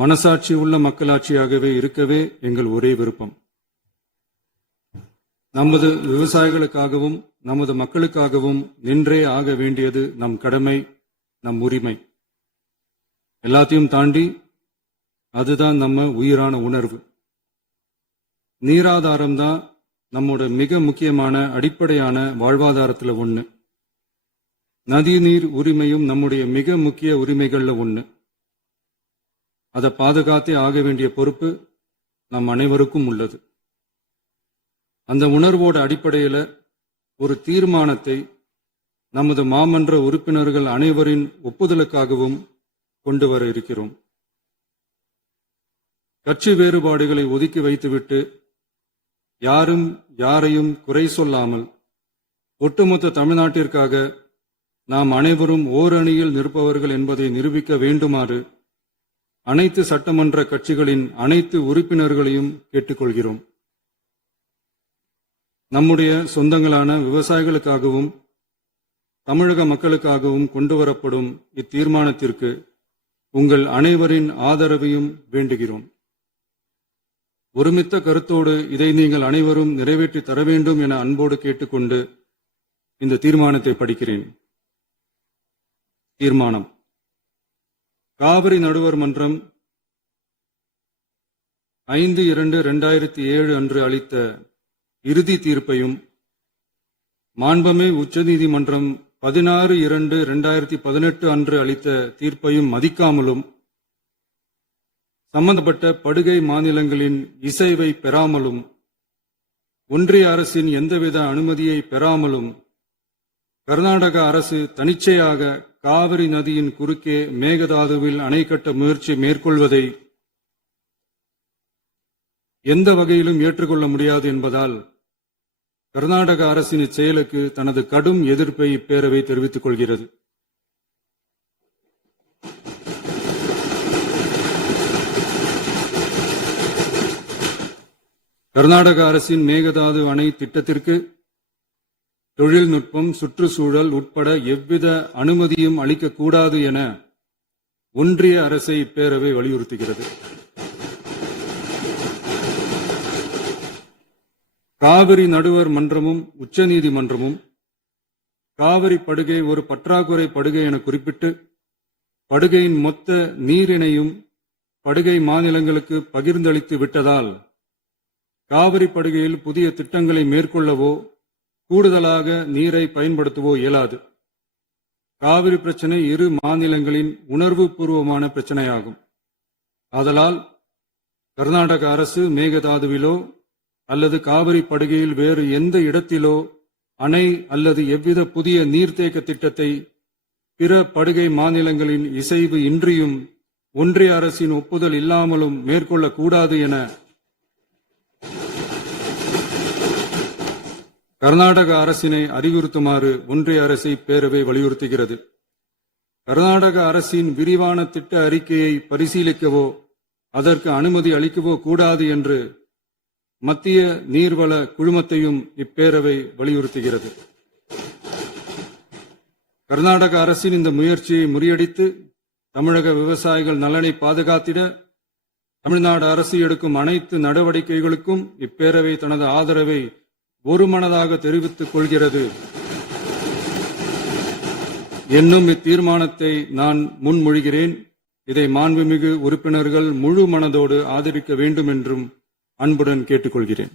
மனசாட்சி உள்ள மக்களாட்சியாகவே இருக்கவே எங்கள் ஒரே விருப்பம். நமது விவசாயிகளுக்காகவும் நமது மக்களுக்காகவும் நின்றே ஆக வேண்டியது நம் கடமை, நம் உரிமை. எல்லாத்தையும் தாண்டி அதுதான் நம்ம உயிரான உணர்வு. நீராதாரம்தான் நம்மோட மிக முக்கியமான அடிப்படையான வாழ்வாதாரத்துல ஒண்ணு. நதிநீர் உரிமையும் நம்முடைய மிக முக்கிய உரிமைகள்ல ஒண்ணு. அதை பாதுகாத்தே ஆக வேண்டிய பொறுப்பு நம் அனைவருக்கும் உள்ளது. அந்த உணர்வோட அடிப்படையில் ஒரு தீர்மானத்தை நமது மாமன்ற உறுப்பினர்கள் அனைவரின் ஒப்புதலுக்காகவும் கொண்டு வர இருக்கிறோம். கட்சி வேறுபாடுகளை ஒதுக்கி வைத்துவிட்டு யாரும் யாரையும் குறை சொல்லாமல் ஒட்டுமொத்த தமிழ்நாட்டிற்காக நாம் அனைவரும் ஓரணியில் நிற்பவர்கள் என்பதை நிரூபிக்க வேண்டுமாறு அனைத்து சட்டமன்ற கட்சிகளின் அனைத்து உறுப்பினர்களையும் கேட்டுக்கொள்கிறோம். நம்முடைய சொந்தங்களான விவசாயிகளுக்காகவும் தமிழக மக்களுக்காகவும் கொண்டுவரப்படும் இத்தீர்மானத்திற்கு உங்கள் அனைவரின் ஆதரவையும் வேண்டுகிறோம். ஒருமித்த கருத்தோடு இதை நீங்கள் அனைவரும் நிறைவேற்றி தர வேண்டும் என அன்போடு கேட்டுக்கொண்டு இந்த தீர்மானத்தை படிக்கிறேன். தீர்மானம்: காவிரி நடுவர் மன்றம் 5/2/2007 அன்று அளித்த இறுதி தீர்ப்பையும் மாண்புமிகு உச்சநீதிமன்றம் 16/2/2018 அன்று அளித்த தீர்ப்பையும் மதிக்காமலும் சம்பந்தப்பட்ட படுகை மாநிலங்களின் இசைவை பெறாமலும் ஒன்றிய அரசின் எந்தவித அனுமதியை பெறாமலும் கர்நாடக அரசு தனிச்சையாக காவிரி நதியின் குறுக்கே மேகதாதுவில் அணை கட்ட முயற்சி மேற்கொள்வதை எந்த வகையிலும் ஏற்றுக்கொள்ள முடியாது என்பதால் கர்நாடக அரசின் இச்செயலுக்கு தனது கடும் எதிர்ப்பை இப்பேரவை தெரிவித்துக் கொள்கிறது. கர்நாடக அரசின் மேகதாது அணை திட்டத்திற்கு தொழில்நுட்பம், சுற்றுச்சூழல் உட்பட எவ்வித அனுமதியும் அளிக்கக்கூடாது என ஒன்றிய அரசை இப்பேரவை வலியுறுத்துகிறது. காவிரி நடுவர் மன்றமும் உச்சநீதிமன்றமும் காவிரி படுகை ஒரு பற்றாக்குறை படுகை என குறிப்பிட்டு படுகையின் மொத்த நீரினையும் படுகை மாநிலங்களுக்கு பகிர்ந்தளித்து விட்டதால் காவிரி படுகையில் புதிய திட்டங்களை மேற்கொள்ளவோ கூடுதலாக நீரை பயன்படுத்தவோ இயலாது. காவிரி பிரச்சனை இரு மாநிலங்களின் உணர்வு பூர்வமான பிரச்சனையாகும். ஆதலால் கர்நாடக அரசு மேகதாதுவிலோ அல்லது காவிரி படுகையில் வேறு எந்த இடத்திலோ அணை அல்லது எவ்வித புதிய நீர்த்தேக்க திட்டத்தை பிற படுகை மாநிலங்களின் இசைவு இன்றியும் ஒன்றிய அரசின் ஒப்புதல் இல்லாமலும் மேற்கொள்ளக்கூடாது என கர்நாடக அரசினை அறிவுறுத்துமாறு ஒன்றிய அரசை பேரவை வலியுறுத்துகிறது. கர்நாடக அரசின் விரிவான திட்ட அறிக்கையை பரிசீலிக்கவோ அதற்கு அனுமதி அளிக்கவோ கூடாது என்று மத்திய நீர்வள குழுமத்தையும் இப்பேரவை வலியுறுத்துகிறது. கர்நாடக அரசின் இந்த முயற்சியை முறியடித்து தமிழக விவசாயிகள் நலனை பாதுகாத்திட தமிழ்நாடு அரசு எடுக்கும் அனைத்து நடவடிக்கைகளுக்கும் இப்பேரவை தனது ஆதரவை ஒருமனதாக தெரிவித்துக் கொள்கிறது என்னும் இத்தீர்மானத்தை நான் முன்மொழிகிறேன். இதை மாண்புமிகு உறுப்பினர்கள் முழு மனதோடு ஆதரிக்க வேண்டும் என்றும் அன்புடன் கேட்டுக்கொள்கிறேன்.